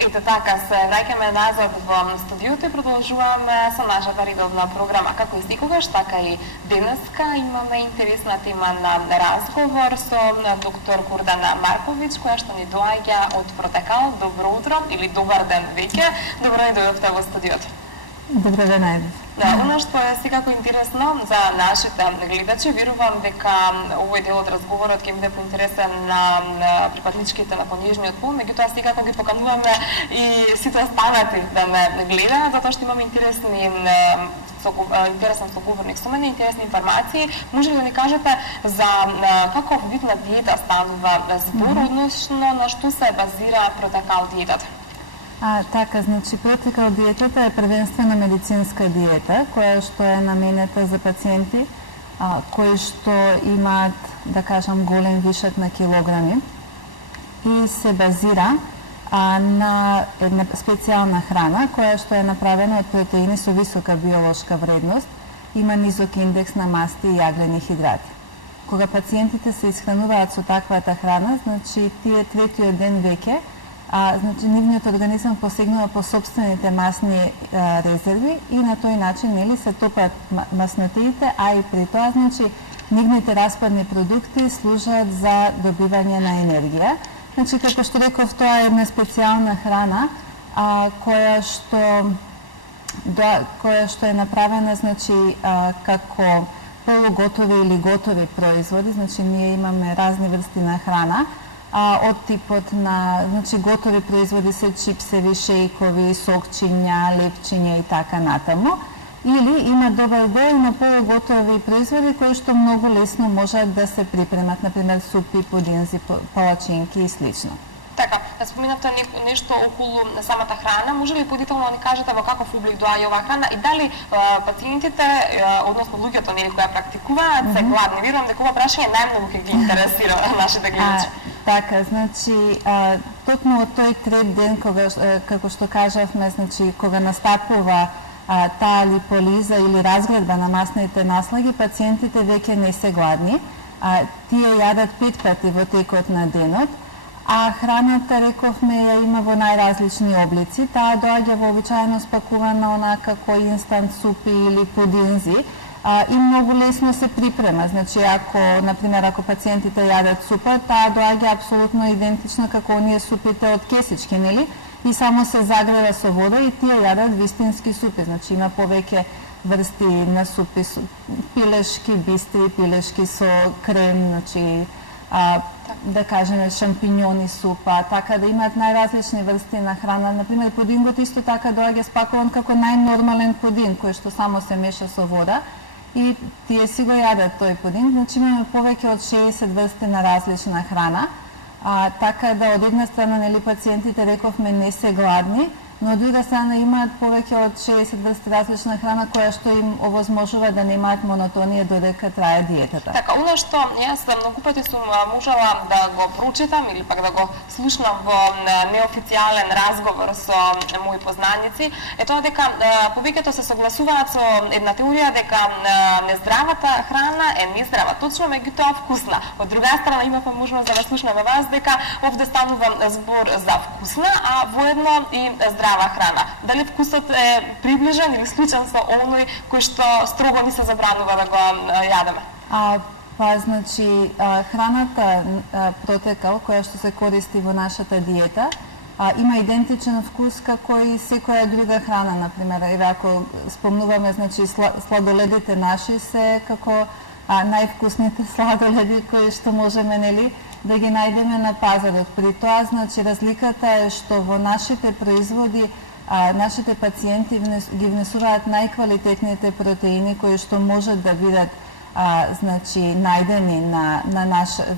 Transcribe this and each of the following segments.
Ето така, се враќаме назад во студиото и продолжуваме со нашата редовна програма. Како и секогаш, така и денеска имаме интересна тема на разговор со доктор Гордана Марковиќ, која што ни доаѓа од Протекал. Добро утро или добар ден веќе. Добро ни дојдовте во студиото. Добро ден, Ајде. Да, оно што е секако интересно за нашите гледачи, верувам дека овој дел од разговорот ќе биде поинтересен на припадничките на понижниот пол, меѓутоа секако ги покануваме и сите останати да ме гледаат, затоа што имаме интересен соговорник со мене, интересни информации. Може ли да ни кажете за каков вид на диета станува збор, односно на што се базира Протекал диетата? Така, значи Протекал диетата е првенствено медицинска диета, која што е наменета за пациенти кои што имаат, да кажам, голем вишок на килограми и се базира на една специјална храна која што е направена од протеини со висока биолошка вредност, има низок индекс на масти и јаглени хидрати. Кога пациентите се исхрануваат со таквата храна, значи тие третиот ден веќе значи нивниот организам посегнува по собствените масни резерви и на тој начин нели се топат маснотиите, а и при тоа значи нивните распадни продукти служат за добивање на енергија. Значи како што реков, тоа е една специјална храна која што е направена значи како полуготови или готови производи, значи ние имаме разни врсти на храна. Од типот на, значи, готови производи се чипсеви, шејкови, сокчиња, лепчиња и така натаму. Или има добар дел на полуготови производи кои што многу лесно можат да се припремат, например супи, пудинзи, палачинки и слично. Така, споминавте нешто околу самата храна. Може ли подетално да ни кажете во каков облик доаѓа оваа храна и дали пациентите, односно луѓето нели кои практикуваат, се гладни? Верувам дека ова прашање најмногу ќе ги интересира нашите гледачи. Така, значи, токму од тој трет ден, како што кажавме, значи, кога настапува таа липолиза или разградба на масните наслаги, пациентите веќе не се гладни. Тие јадат 5 пати во текот на денот, а храната, рековме, ја има во најразлични облици. Таа доаѓа вообичаено спакувана онака како инстант супи или пудинзи, и многу лесно се припрема. Значи, ако пациентите јадат супа, таа доаѓа апсолутно идентично како оние супите од кесички, нели? И само се загрева со вода и тие јадат вистински супи. Значи, има повеќе врсти на супи, пилешки, бистри, пилешки со крем, значи, да кажеме шампиньони супа, така да имаат најразлични врсти на храна. Например, пудингот исто така доаѓа спакуван како најнормален пудинг, кој што само се меша со вода и тие си го јадат тој пудинг. Значи имаме повеќе од 60 врсти на различна храна, така да од една страна нели пациентите, рековме, не се гладни, но од друга страна имаат повеќе од 60 врсти различна храна која што им овозможува да немаат монотонија додека трае диетата. Така, оно што јас многу пати сум можела да го прочитам или пак да го слушнам во неофицијален разговор со мои познаници, е тоа дека повеќето се согласуваат со една теорија дека нездравата храна е нездрава, точно, меѓутоа вкусна. Од друга страна имавме можност да слушнеме вас дека овде станува збор за вкусна, а воедно и здрава храна. Дали вкусот е приближен или сличен со оној кој што строго ни се забранува да го јадеме? Значи, храната Протекал, која што се користи во нашата диета, има идентичен вкус како и секоја друга храна. Например, ако спомнуваме, значи, сладоледите наши се како највкусните сладоледи кои што можеме, нели, да ги најдеме на пазарот. При тоа, значи, разликата е што во нашите производи нашите пациенти ги внесуваат најквалитетните протеини кои што можат да бидат значи најдени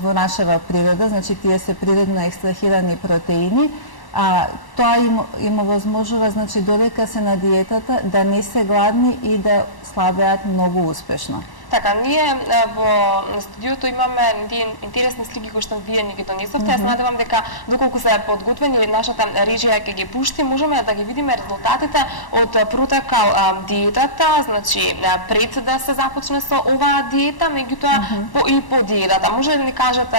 во нашава природа, значи тие се природно екстрахирани протеини. Тоа им овозможува, значи, додека се на диетата, да не се гладни и да слабеат многу успешно. Така, ние во студиото имаме интересни слики кои што вие ни ги донесовте. Јас надевам дека доколку се подготвени нашата режија ќе ги пушти, можеме да ги видиме резултатите од протекал диетата, значи пред да се започне со оваа диета, меѓутоа и по диетата. Може ли да ни кажете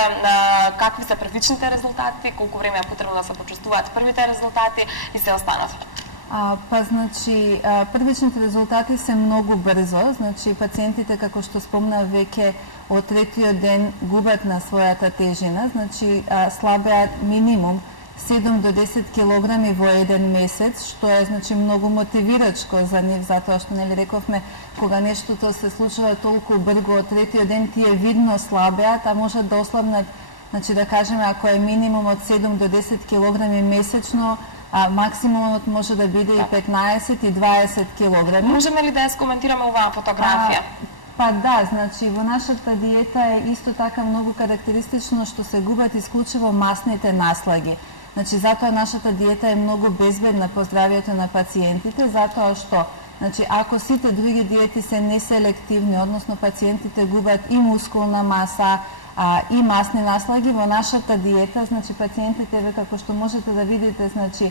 какви се првичните резултати, колку време е потребно да се почувствуваат првите резултати и се останат? Значи, првичните резултати се многу брзо, значи пациентите, како што спомнав веќе, од третиот ден губат на својата тежина, значи слабеат минимум 7 до 10 килограми во еден месец, што е значи многу мотивирачко за нив, затоа што нели рековме кога нештото се случува толку брзо од третиот ден тие видно слабеат, а можат да ослабнат, значи да кажеме ако е минимум од 7 до 10 килограми месечно, максимумот може да биде и 15 и 20 килограми. Можеме ли да ја скоментираме оваа фотографија? Па да, значи во нашата диета е исто така многу карактеристично што се губат исклучиво масните наслаги. Значи затоа нашата диета е многу безбедна по здравието на пациентите, затоа што значи ако сите други диети се неселективни, односно пациентите губат и мускулна маса, и масни наслаги, во нашата диета, значи пациентите, како што можете да видите, значи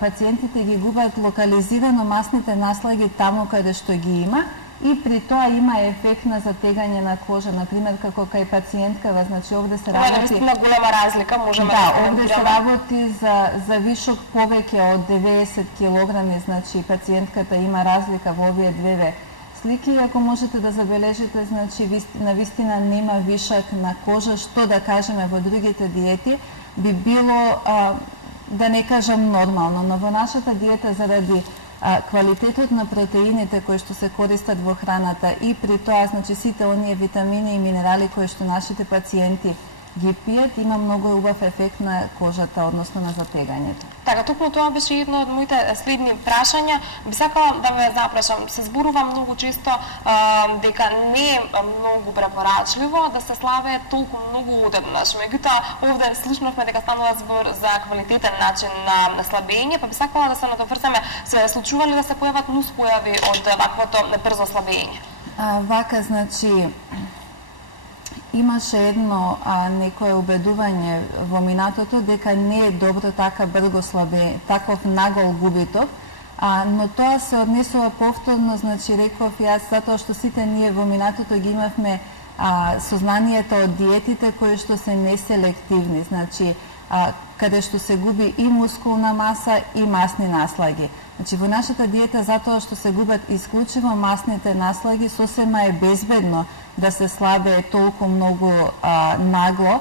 пациентите ги губат локализирано масните наслаги таму каде што ги има и при тоа има ефект на затегање на кожа, например како кај пациенткава, значи овде се работи на голема разлика, можеме да овде се работи за вишок повеќе од 90 килограми, значи пациентката има разлика во овие две слики, ако можете да забележите, значи навистина нема вишак на кожа, што да кажеме во другите диети би било да не кажам нормално, но во нашата диета заради квалитетот на протеините кои што се користат во храната и при тоа значи сите оние витамини и минерали кои што нашите пациенти ги пијат, има многу убав ефект на кожата, односно на затегањето. Така, токму тоа беше едно од моите следни прашања. Би сакала да ве запрашам, се зборува многу често дека не е многу препорачливо да се славе толку многу одеднаш. Меѓутоа, овде слушнавме дека станува збор за квалитетен начин на слабење, па би сакала да се надоврземе, се случува ли да се појават нуспојави од ваквото брзо слабење? Вака, значи, имаше едно некое убедување во минатото дека не е добро така брзо слабе, таков нагол губиток, но тоа се однесува повторно, значи реков јас, затоа што сите ние во минатото ги имавме сознанието од диетите кои што се неселективни, значи каде што се губи и мускулна маса и масни наслаги. Значи во нашата диета затоа што се губат исклучиво масните наслаги, сосема е безбедно да се слабее толку многу нагло,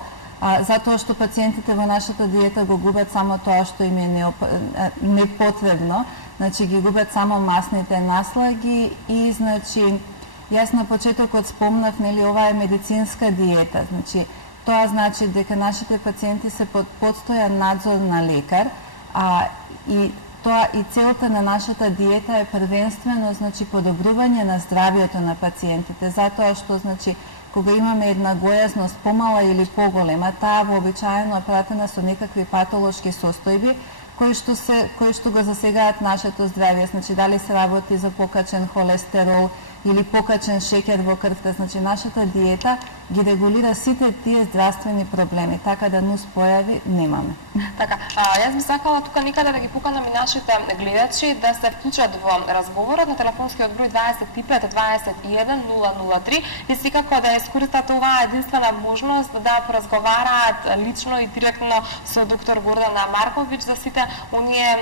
затоа што пациентите во нашата диета го губат само тоа што им е непотребно, значи ги губат само масните наслаги и значи јас на почетокот спомнав, нели ова е медицинска диета, значи тоа значи дека нашите пациенти се под постојан надзор на лекар, и тоа и целта на нашата диета е првенствено значи подобрување на здравието на пациентите, затоа што значи кога имаме една гојазност помала или поголема, таа вообичаено е пратена со некакви патолошки состојби кои што го засегаат нашето здравје, значи дали се работи за покачен холестерол или покачен шеќер во крвта, значи нашата диета ги регулира сите тие здравствени проблеми, така да нуспојави немаме. Така, јас би сакала тука некаде да ги поканам и нашите гледачи да се вклучат во разговорот на телефонскиот број 25 21 003 и секако да искористат оваа единствена можност да поразговараат лично и директно со доктор Гордана Марковиќ за сите оние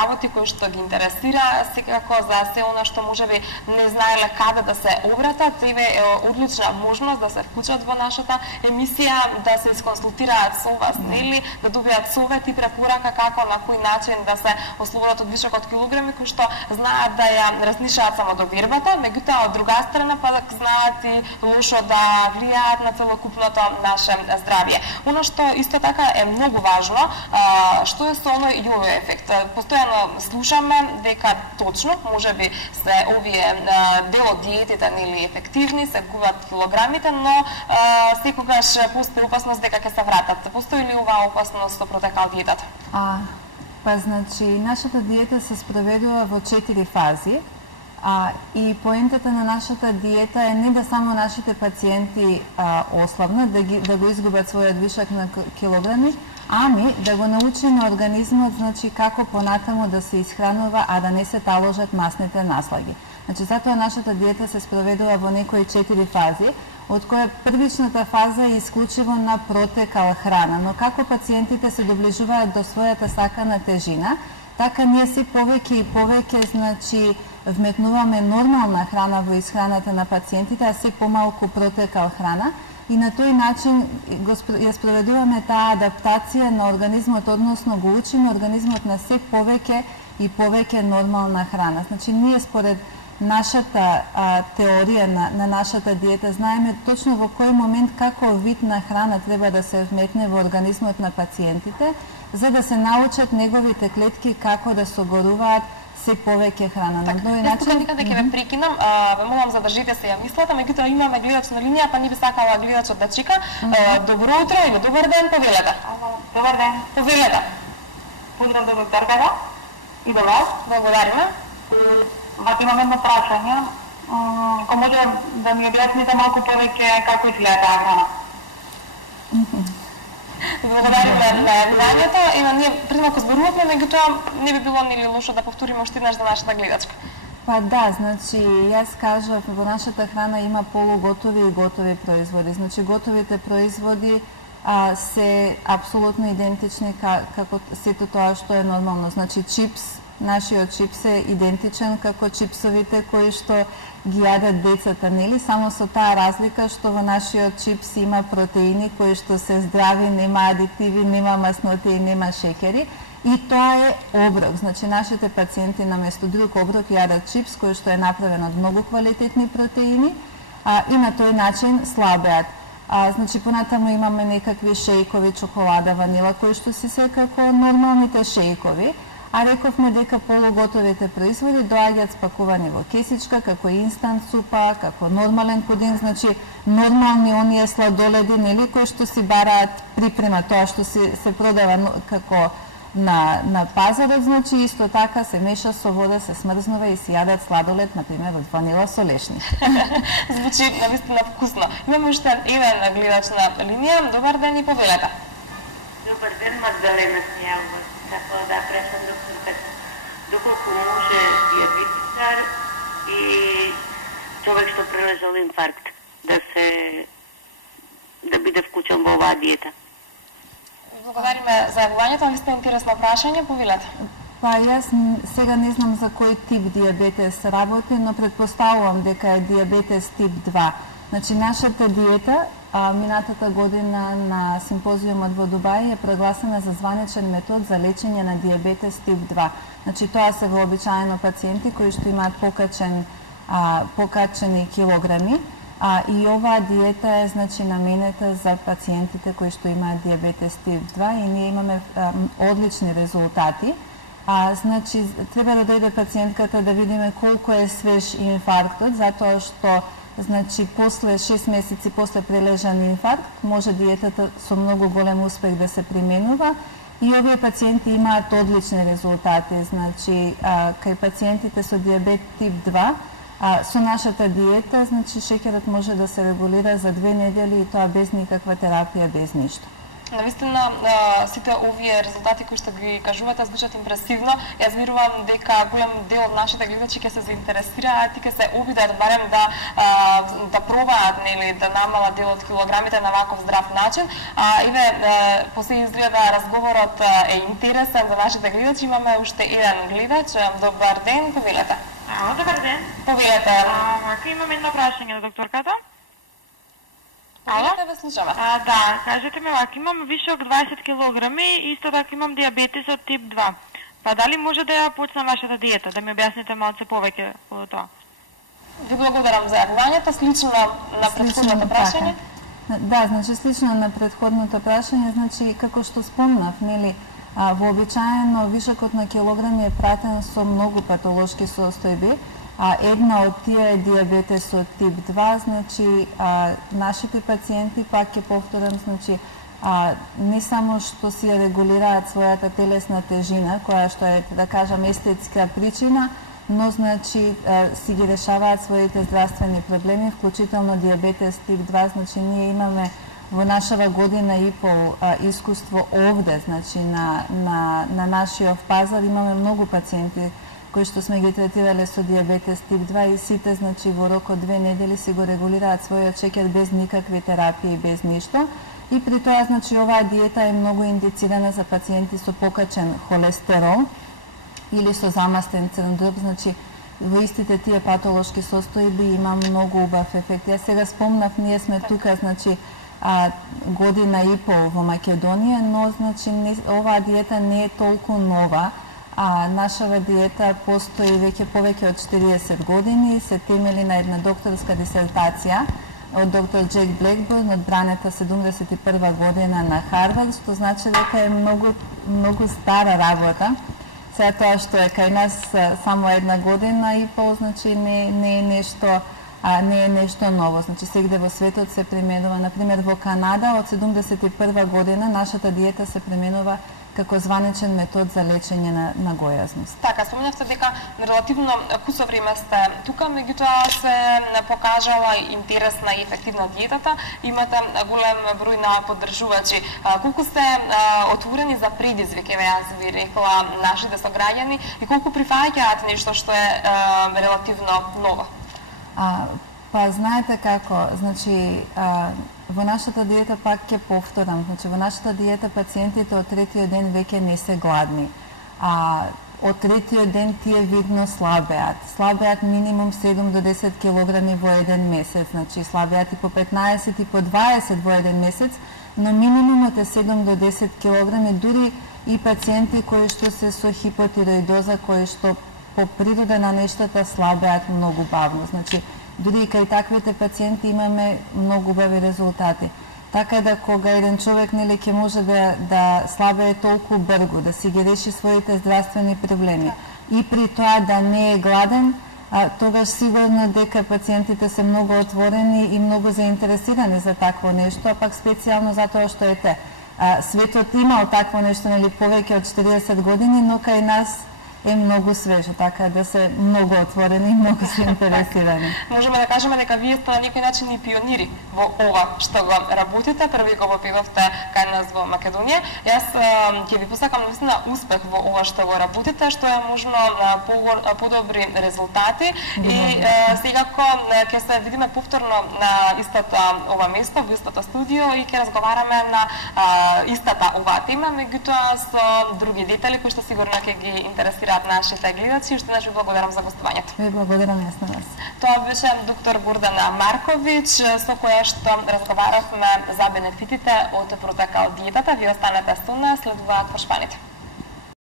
работи кои што ги интересира, секако за се она што можеби не знаеле каде да се обратат, еве е одлична можност да се вклучат во нашата емисија, да се исконсултираат со вас, нели, да добијат совет и препорака како на кој начин да се ослободат од вишок од килограми кои што знаат да ја разнишаат само довербата, меѓутоа од друга страна пак знаат и лошо да влијаат на целокупното наше здравје. Оно што исто така е многу важно, што е со оној јо ефект. Постојано слушаме дека точно можеби се овие дел од диетите нели ефективни, се губат килограмите, но секогаш постои опасност дека ќе се вратат. Постои ли оваа опасност со протекал диетата? Па значи нашата диета се спроведува во 4 фази. И поентата на нашата диета е не да само нашите пациенти ослабнат, да го изгубат својот вишок на килограми, ами да го научиме организмот, значи како понатаму да се исхранува, а да не се таложат масните наслаги. Значи затоа нашата диета се спроведува во некои 4 фази, од која првичната фаза е исклучиво на протекал храна, но како пациентите се доближуваат до својата сакана тежина, така ние се повеќе и повеќе, значи, вметнуваме нормална храна во исхраната на пациентите, а се помалку протекал храна, и на тој начин ја спроведуваме таа адаптација на организмот, односно го учиме организмот на се повеќе и повеќе нормална храна. Значи, ние според нашата теорија на нашата диета знаеме точно во кој момент како вид на храна треба да се вметне во организмот на пациентите, за да се научат неговите клетки како да согоруваат се повеќе храна. На тој начин дека ќе ве прекинам, ве молам задржите се ја мислата, меѓутоа имаме гледач на линија, па не би сакала гледачот да чека. Добро утро или добар ден, повелете. Добар ден. Повелете. Поздрав до докторката и до вас. Благодариме. Вака имам едно прашање. Ако може да ми објасните малку повеќе како изгледа таа храна? Благодариме на јавувањето. Ева, ние пред малку зборувавме, меѓутоа не би било нели лошо да повториме уште еднаш за нашата гледачка. Па да, значи, јас кажав, во нашата храна има полуготови и готови производи. Значи, готовите производи се апсолутно идентични како сето тоа што е нормално. Значи, чипс, нашиот чипс е идентичен како чипсовите кои што ги јадат децата, нели? Само со таа разлика што во нашиот чипс има протеини кои што се здрави, нема адитиви, нема масноти и нема шекери. И тоа е оброк. Значи, нашите пациенти наместо друг оброк јадат чипс кој што е направен од многу квалитетни протеини и на тој начин слабеат. Значи, понатаму имаме некакви шејкови, чоколада, ванила, кои што си се како нормалните шејкови, а рековме дека полуготовите производи доаѓаат спакувани во кесичка, како инстант супа, како нормален пудинг, значи нормални оние сладоледи, нели, кои што си бараат припрема, тоа што се продава како на пазарот, значи исто така се меша со вода, се смрзнува и се јадат сладолед, например, од ванила со лешни. Звучи навистина вкусно. Имаме уште еден гледач на линија. Добар ден и повелете. Добар ден, Магдалена се јавува. Сакала да прашам докторката доколку може диабетичар и човек што прележал инфаркт да биде вклучен во оваа диета. Благодариме за јавувањето, али сте интересно прашање, повелете. Па јас сега не знам за кој тип диабетес работи, но предпоставувам дека е диабетес тип 2. Значи, нашата диета минатата година на симпозиумот во Дубај е прогласена за званичен метод за лечење на диабетес тип 2. Значи, тоа се вообичаено пациенти кои што имаат покачени килограми, и оваа диета е, значи, наменета за пациентите кои што имаат диабетес тип 2 и ние имаме одлични резултати. Значи, треба да дојде пациентката да видиме колку е свеж инфарктот, затоа што, значи, после 6 месеци после прележан инфаркт, може диетата со многу голем успех да се применува и овие пациенти имаат одлични резултати. Значи, кај пациентите со диабет тип 2, со нашата диета, значи, шеќерот може да се регулира за 2 недели и тоа без никаква терапија, без ништо. Навистина, сите овие резултати кои што ги кажувате звучат импресивно. Јас верувам дека голем дел од нашите гледачи ќе се заинтересираат и ќе се обидат барем да пробаат, нели, да намалат дел од килограмите на ваков здрав начин. После изгледа разговорот е интересен за нашите гледачи. Имаме уште еден гледач. Добар ден, повелете. Добар ден. Повелете. Ако имам едно прашање до докторката. Повелете, ве слушаме. Да, кажете ми, ако имам вишок 20 килограми и исто така имам диабетес од тип 2. Па дали може да ја почнам вашата диета, да ми објасните малце повеќе од тоа? Ви благодарам за јавувањето, слично на претходното прашање. Да, значи слично на претходното прашање, значи како што спомнав, нели, вообичаено вишокот на килограми е пратен со многу патолошки состојби. Една од тие е диабетесот тип 2, значи нашите пациенти, пак ќе повторам, значи не само што си регулираат својата телесна тежина, која што е, да кажам, естетска причина, но значи си ги решаваат своите здравствени проблеми, вклучително диабетес тип 2, значи ние имаме во нашава година и пол искуство овде, значи на нашиот пазар имаме многу пациенти кои што сме ги третирале со диабетес тип 2 и сите значи во рок од 2 недели си го регулираат својот шеќер без никакви терапии, без ништо. И при тоа значи оваа диета е многу индицирана за пациенти со покачен холестерол или со замастен црн дроб, значи во истите тие патолошки состојби има многу убав ефект. Јас сега спомнав, ние сме тука значи година и пол во Македонија, но значи оваа диета не е толку нова. Нашава диета постои веќе повеќе од 40 години и се темели на една докторска дисертација од доктор Джек Блекборн, одбранета 71 година на Харвард, што значи дека е многу стара работа. Сега тоа што е кај нас само една година и пол, значи не е нешто ново. Значи сегде во светот се применува, например во Канада од 71 година нашата диета се применува како званичен метод за лечење на гојазност. Така, спомнавте дека релативно кусо време сте тука, меѓутоа се покажала интересна и ефективна диетата. Имате голем број на поддржувачи. Колку сте отворени за предизвик, еве јас ви рекла, нашите сограѓани, и колку прифаќаат нешто што е релативно ново? Па знаете како, значи во нашата диета пак ќе повторам, значи во нашата диета пациентите од третиот ден веќе не се гладни. Од третиот ден тие видно слабеат минимум 7 до 10 килограми во еден месец, значи слабеат и по 15 и по 20 во еден месец, но минимумот е 7 до 10 килограми, дури и пациенти кои што се со хипотироидоза, кои што по природа на нештата слабеат многу бавно. Значи, дури и кај таквите пациенти имаме многу убави резултати. Така да кога еден човек нели ќе може да слабее толку брзо, да си ги реши своите здравствени проблеми и при тоа да не е гладен, тогаш сигурно дека пациентите се многу отворени и многу заинтересирани за такво нешто, а пак специјално затоа што светот имал такво нешто нели повеќе од 40 години, но кај нас е многу свежо, така да се многу отворени и многу се интересирани. Можеме да кажеме дека вие сте на некој начин и пионири во ова што го работите, први го попивавте кај нас во Македонија. Јас ќе ви посакам навистина успех во ова што го работите, што е можно подобри резултати и секако ќе се видиме повторно на истото ова место, во истото студио и ќе разговараме на истата оваа тема, меѓутоа со други детали кои што сигурно ќе ги интересираат нашите гледачи. Уште еднаш ви благодарам за гостувањето. Ви благодарам јас на вас. Тоа беше доктор Гордана Марковиќ, со која што разговаравме за бенефитите од протекал диетата. Ви останете со нас, следуваат прошпаните.